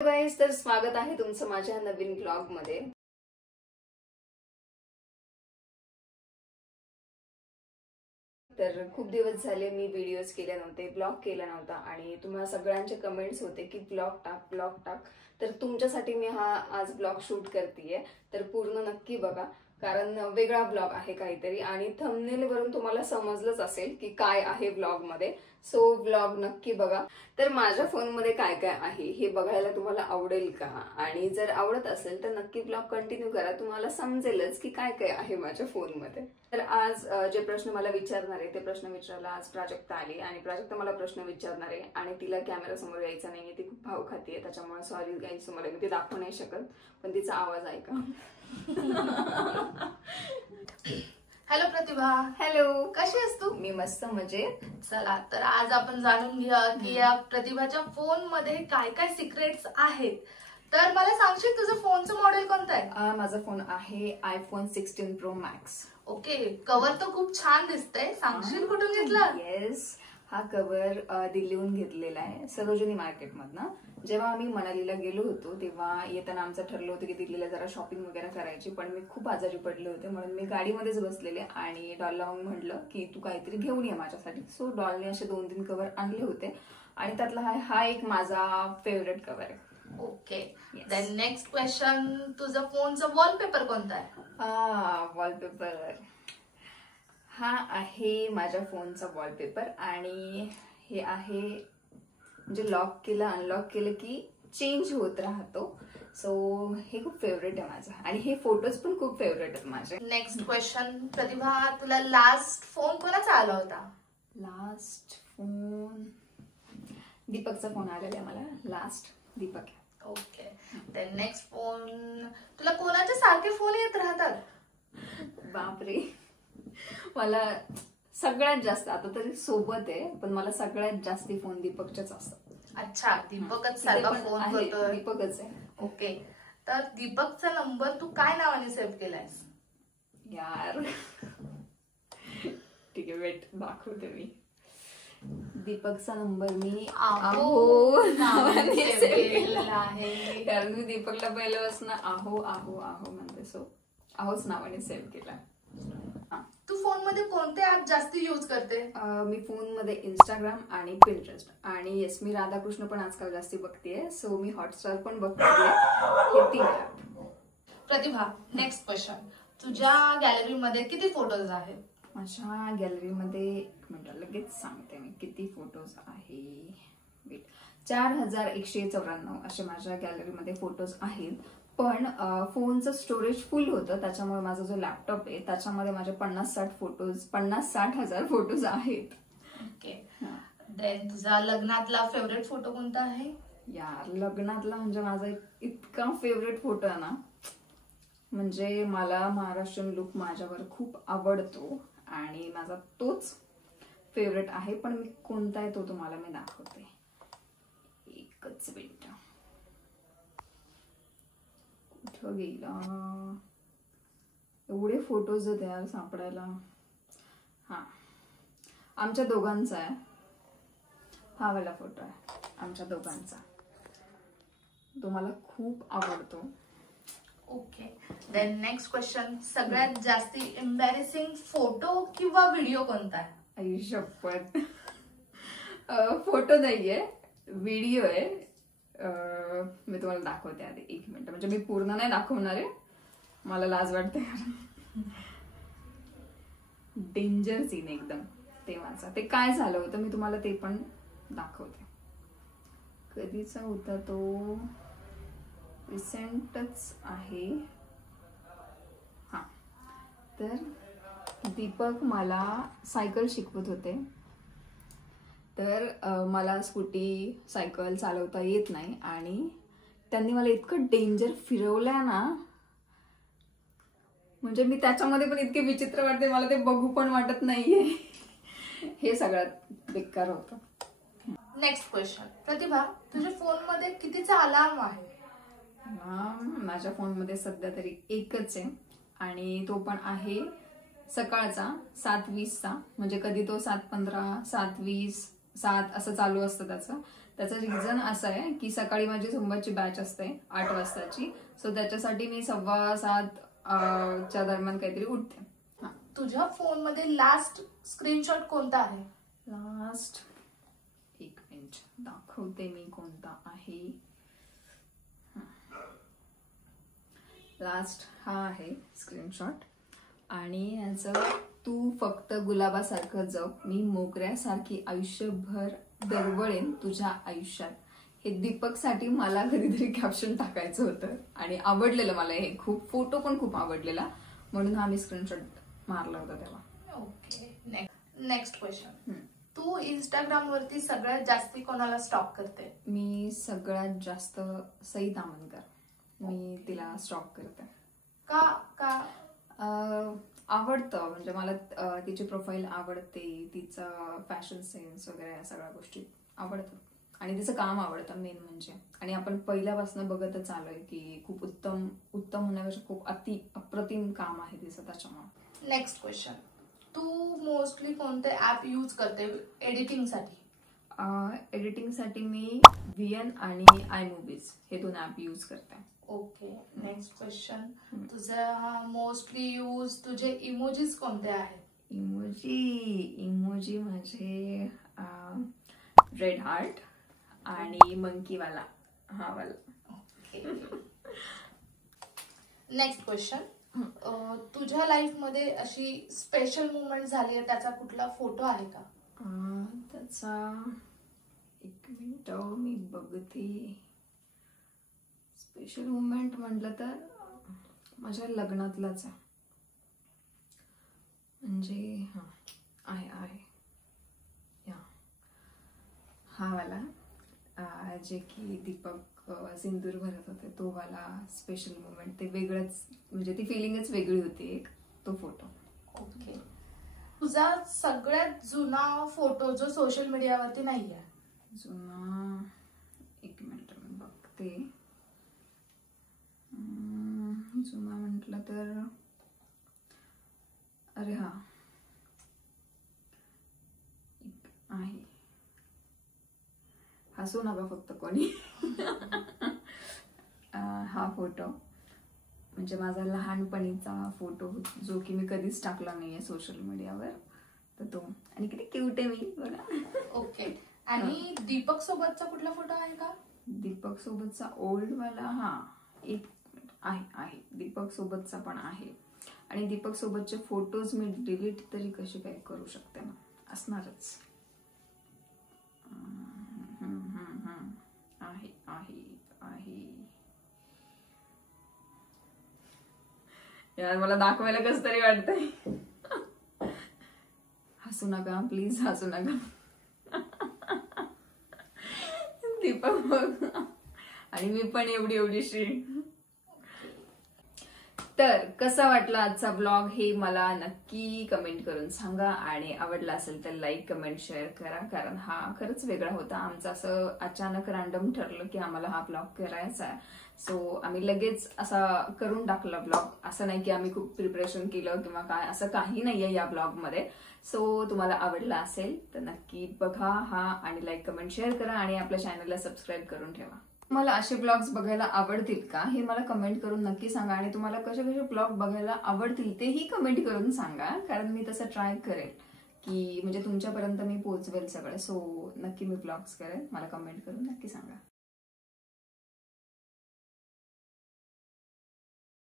Guys, तर स्वागत आहे तुमचं माझ्या नवीन ब्लॉग मध्ये। तर खूप दिवस झाले मी व्हिडिओज केले नव्हते, ब्लॉग केला नव्हता आणि तुम्हाला सगळ्यांचे कमेंट्स होते की ब्लॉग टाक। तर तुमच्यासाठी मी हा आज ब्लॉग शूट करतेय, तर पूर्ण नक्की बघा कारण वेगळा ब्लॉग आहे काहीतरी आणि थंबनेल वरून तुम्हाला समजलंच असेल की काय आहे ब्लॉग मध्ये। सो ब्लॉग नक्की बघा। तर माझ्या फोन मध्ये काय काय आहे हे बघायला तुम्हाला आवडेल का? आणि जर आवडत असेल तर नक्की ब्लॉग कंटिन्यू करा, तुम्हाला समजेलच की काय काय आहे माझ्या फोन मध्ये। तर आज जे प्रश्न मला विचारणार आहे ते प्रश्न विचारायला आज प्राजक्ता आली आणि प्राजक्ता मला प्रश्न विचारणार आहे आणि तिला कॅमेरा समोर यायचा नाहीये, ती खूप भाव खातीये, त्याच्यामुळे सॉरी गाईज, तुम्हाला मी ते दाखवू नाही शकत, पण तिचा आवाज ऐका। हॅलो प्रतिभा। हॅलो, कशी आहेस तू? मी मस्त मजेत। चला तर आज आपण जाणून घेऊया की या प्रतिभाच्या फोन मध्ये काय काय सिक्रेट्स आहेत। तर मला सांगशील तुझं फोनचं मॉडेल कोणतं आहे? माझा फोन आहे iPhone 16 pro max. Okay, cover तर खूप छान दिसतंय, सांगशील कुठून घेतला? येस, हा कव्हर दिल्लीहून घेतलेला आहे, सरोजिनी मार्केट मधनं। जेव्हा आम्ही मनालीला गेलो होतो तेव्हा येताना आमचं ठरलं होतं की दिल्लीला जरा शॉपिंग वगैरे करायची, पण मी खूप आजारी पडले होते म्हणून मी गाडीमध्येच बसलेले आणि डॉलला मग म्हटलं की तू काहीतरी घेऊन ये माझ्यासाठी। सो डॉलने असे 2-3 कव्हर आणले होते आणि त्यातला हा एक माझा फेवरेट कव्हर आहे। ओके, देन नेक्स्ट क्वेश्चन, तुझं फोनचं वॉलपेपर कोणतं आहे? वॉलपेपर हा आहे माझ्या फोनचा वॉलपेपर आणि हे आहे म्हणजे लॉक केलं अनलॉक केलं की चेंज होत राहतो। सो हे खूप फेवरेट आहे माझं आणि हे फोटोज पण खूप फेवरेट आहेत माझे। नेक्स्ट क्वेश्चन, प्रतिभा तुला लास्ट फोन कोणाचा आला होता? लास्ट फोन दीपकचा फोन आलेला आहे मला, लास्ट दीपक आहे। ओके, देन नेक्स्ट फोन, तुला कोणाचे सारखे फोन येत राहतात? बापरे, मला सगळ्यात जास्त, आता तरी सोबत आहे पण मला सगळ्यात जास्ती फोन दीपकचेच असतात। अच्छा, दीपकच सारखा फोन करतोय? दीपकच आहे। ओके, तर दीपकचा नंबर तू काय नावाने सेव्ह केलायस? यार ठीक आहे, वेट दाखवते मी। दीपकचा नंबर मी आहो नावाने सेव्ह केलेला आहे, कारण मी दीपकला पहिल्यापासून आहो आहो आहो म्हणते, सो आहोच नावाने सेव्ह केला। तू फोन मध्ये कोणते ऍप जास्त यूज करते? मी फोन मध्ये इंस्टाग्राम आणि पिंटरेस्ट आणि येस, मी राधाकृष्ण पण आजकाल जास्ती बघतेय, सो मी हॉटस्टार पण बघतेय, हे 3 ऍप। प्रतिभा, नेक्स्ट क्वेश्चन, तुझ्या गॅलरी मध्ये किती फोटोज आहेत? माझ्या गॅलरीमध्ये एक मिनिट लगेच सांगते मी किती फोटोज आहे। वेट, 4194 असे माझ्या गॅलरीमध्ये फोटोज आहेत, पण फोनचं स्टोरेज फुल होतं, त्याच्यामुळे माझा जो लॅपटॉप आहे त्याच्यामध्ये माझे 50-60 हजार फोटोज आहेत। ओके, देन तुझा लग्नातला फेवरेट फोटो कोणता आहे? यार लग्नातला म्हणजे माझा इतका फेवरेट फोटो आहे ना, म्हणजे मला महाराष्ट्रीयन लुक माझ्यावर खूप आवडतो आणि माझा तोच फेवरेट आहे, पण मी कोणता आहे तो तुम्हाला मी दाखवते, एकच मिनिट। कुठं गेला, एवढे फोटोज आहेत यार सापडायला। हा, आमच्या दोघांचा आहे, हा वाला फोटो आहे आमच्या दोघांचा, तो मला खूप आवडतो। ओके, देन नेक्स्ट क्वेश्चन, सगळ्यात जास्ती एम्बॅरेसिंग फोटो किंवा व्हिडिओ कोणता आहे? आई शपथ, फोटो नाहीये, व्हिडिओ आहे। मी तुम्हाला दाखवते आधी, एक मिनिट, म्हणजे मी पूर्ण नाही दाखवणार आहे, मला लाज वाटते कारण डेंजर सीन एकदम तेव्हाचा। ते काय झालं होतं मी तुम्हाला ते पण दाखवते, कधीचा होता तो, रिसेंटच आहे। हा, तर दीपक मला सायकल शिकवत होते, तर मला स्कूटी सायकल चालवता येत नाही आणि त्यांनी मला इतकं डेंजर फिरवलंय ना, म्हणजे मी त्याच्यामध्ये पण इतके विचित्र वाटते, मला ते बघू पण वाटत नाहीये, हे सगळ्यात बेकार होतं। नेक्स्ट क्वेश्चन, प्रतिभा तुझ्या फोन मध्ये कितीचा अलार्म आहे? माझ्या फोन मध्ये सध्या तरी एकच आहे आणि तो पण आहे सकाळचा 7:20चा, म्हणजे कधी तो 7:15, 7:20, 7 असं चालू असतं त्याचं, त्याचं रिझन असं आहे की सकाळी माझी झुंबाची बॅच असते 8 वाजताची, सो त्याच्यासाठी मी 6:15 च्या दरम्यान काहीतरी उठते. तुझ्या फोन मध्ये लास्ट स्क्रीनशॉट कोणता आहे? लास्ट 1 मिनिट दाखवते मी कोणता आहे. लास्ट हा आहे स्क्रीनशॉट. आणि याचं तू फक्त गुलाबासारखं जग, मी मोगऱ्यासारखी आयुष्यभर दरवळेन तुझ्या आयुष्यात. हे दीपकसाठी मला कधीतरी कॅप्शन टाकायचं होतं आणि आवडलेलं मला हे खूप, फोटो पण खूप आवडलेला, म्हणून हा मी स्क्रीनशॉट मारला होता तेव्हा. Okay, next question. तू इंस्टाग्राम वरती सगळ्यात जास्ती कोणाला स्टॉक करते? मी सगळ्यात जास्त सई तामणकर, मी तिला स्टॉक करते. का? आवडतं, म्हणजे मला तिची प्रोफाईल आवडते, तिचा फॅशन सेन्स वगैरे या सगळ्या गोष्टी आवडतात आणि तिचं काम आवडतं मेन म्हणजे. आणि आपण पहिल्यापासून बघतच आलोय की खूप उत्तम होण्यापेक्षा खूप अप्रतिम काम आहे तिचं त्याच्यामुळे. Next question. तू मोस्टली कोणते ऍप यूज करते एडिटिंगसाठी? एडिटिंगसाठी मी VN आणि iMovies हे 2 ऍप यूज करते. Okay, next question. तुझा मोस्टली यूज तुझे इमोजीज कोणते आहेत? इमोजी माझे रेड हार्ट आणि मंकीवाला हा वाला. ओके. Next question. तुझ्या लाईफ मध्ये अशी स्पेशल मुवमेंट झाली आहे, त्याचा कुठला फोटो आहे का? त्याचा 1 मिनिट मी बघते. स्पेशल मुवमेंट म्हटलं तर माझ्या लग्नातलाच आहे, म्हणजे आहे हा वाला, जे की दीपक सिंदूर भरत होते तो वाला स्पेशल मुवमेंट. ते वेगळंच, म्हणजे ती फिलिंगच वेगळी होती एक, तो फोटो. ओके. तुझा सगळ्यात जुना फोटो जो सोशल मीडियावरती नाहीये? जुना 1 मिनिट मी बघते. जुना म्हटलं तर अरे हा आहे, हसू नका फक्त कोणी. हा फोटो म्हणजे माझा लहानपणीचा फोटो, जो की मी कधीच टाकला नाहीये सोशल मीडियावर, तर तो. आणि किती क्यूट आहे मी बघा. ओके. आणि दीपक सोबतचा कुठला फोटो आहे का? दीपक सोबतचा ओल्ड वाला एक आहे, दीपक सोबतचा पण आहे. आणि दीपक सोबतचे फोटोज मी डिलीट तरी कसे काय करू शकते ना, असणारच. आहे यार, मला दाखवायला कसं तरी वाटतंय. हसू नका प्लीज, हसू नका. दीपक बघ, आणि मी पण एवढीशी. तर कसा वाटला आजचा ब्लॉग हे मला नक्की कमेंट करून सांगा. आणि आवडला असेल तर लाईक, कमेंट, शेअर करा, कारण हा खरंच वेगळा होता. आमचं असं अचानक रॅन्डम ठरलं की आम्हाला हा ब्लॉग करायचा आहे, सो आम्ही लगेच असा करून टाकला ब्लॉग. असं नाही की आम्ही खूप प्रिपरेशन केलं किंवा काय, असं काही नाहीये या ब्लॉगमध्ये. सो तुम्हाला आवडला असेल तर नक्की बघा हा, आणि लाईक, कमेंट, शेअर करा, आणि आपल्या चॅनलला सबस्क्राईब करून ठेवा. मला असे ब्लॉग्स बघायला आवडतील का हे मला कमेंट करून नक्की सांगा. आणि तुम्हाला कसे ब्लॉग बघायला आवडतील तेही कमेंट करून सांगा, कारण मी तसं ट्राय करेल की म्हणजे तुमच्यापर्यंत मी पोहोचवेल सगळं. सो नक्की मी ब्लॉग्स करेल, मला कमेंट करून नक्की सांगा.